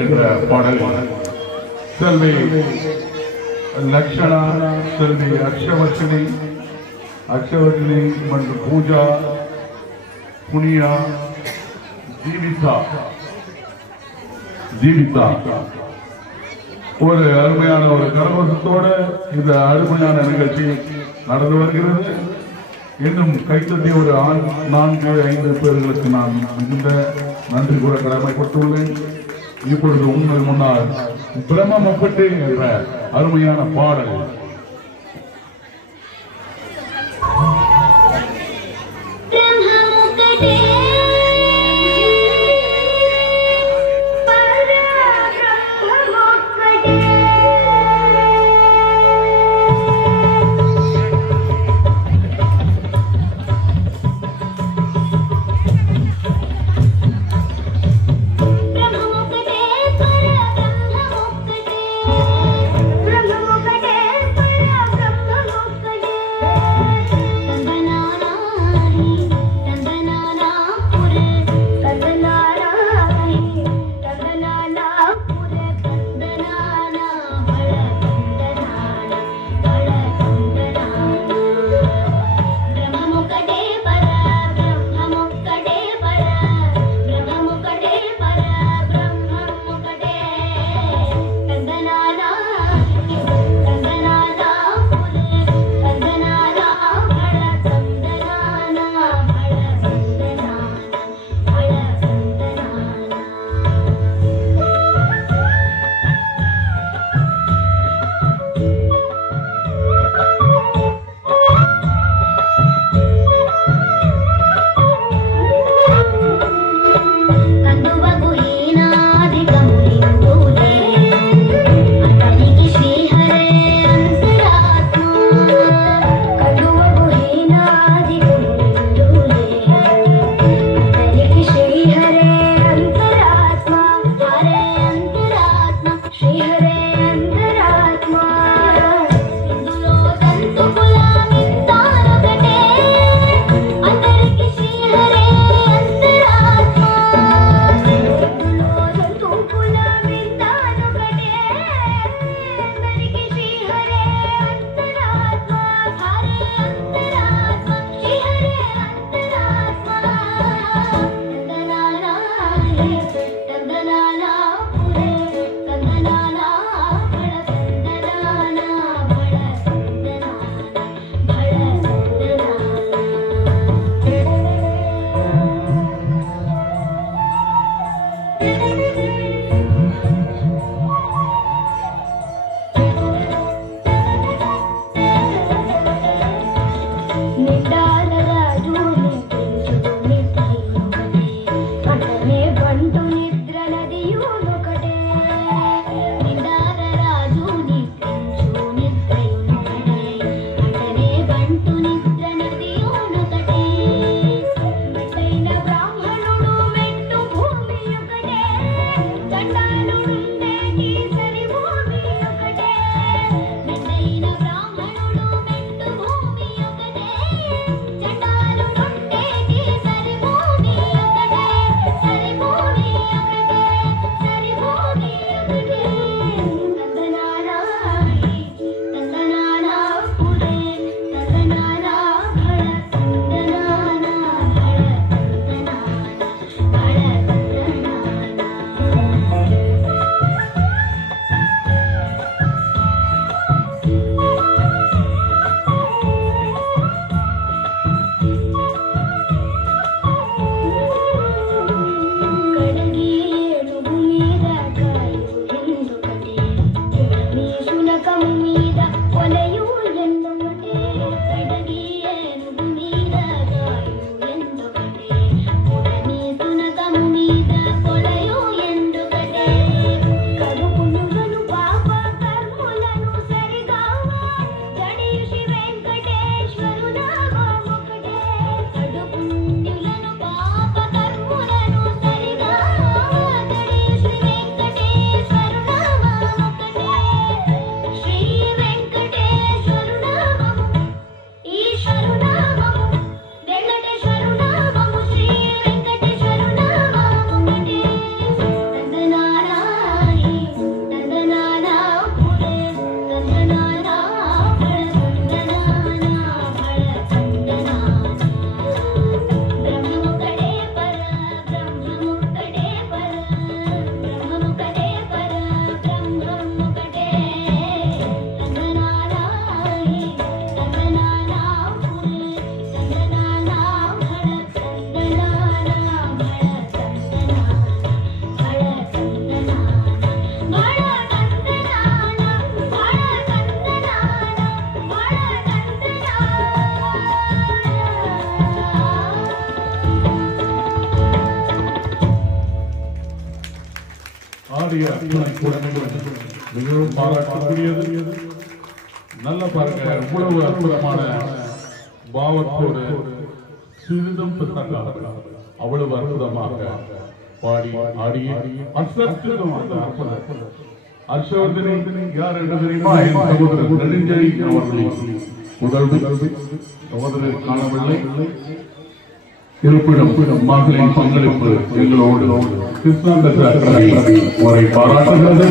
என்ற பாடல் செல்வி லக்ஷணா, செல்வி அக்ஷவர்ஷினி மற்றும் பூஜா, புனியா, ஜீவிதா ஒரு அருமையான ஒரு கரகோஷத்தோட இந்த அருமையான நிகழ்ச்சி நடந்து வருகிறது. இன்னும் கைத்தட்டி ஒரு 4-5 பேர்களுக்கு நான் மிகுந்த நன்றி கூற கடமைப்பட்டுள்ளேன். இப்பொழுது உங்கள் முன்னால் பிரம்ம முப்பட்டு என்ற அருமையான பாடல். ஆடிய அத்துணை கூடங்களும் மிகவும் பாராட்டக்கூடியது. நல்ல பாருங்க, இவ்வளவு அற்புதமான பாவத்தோடு சிறிதும் பின்னல்லாமல் அவ்வளவு அற்புதமாக பாடி ஆடிய அசத்துக்கும் அந்த அற்புதம். ஹர்ஷவர்தனை யார் என்று தெரியுமா? என் சகோதரர் நெடுஞ்செழி அவர்களின் முதல் சகோதரர் காணவில்லை. இருப்பிடம் மகளின் பங்களிப்பு எங்களோடு கிருஷ்ணாந்த உரை பாராட்டுகிறது.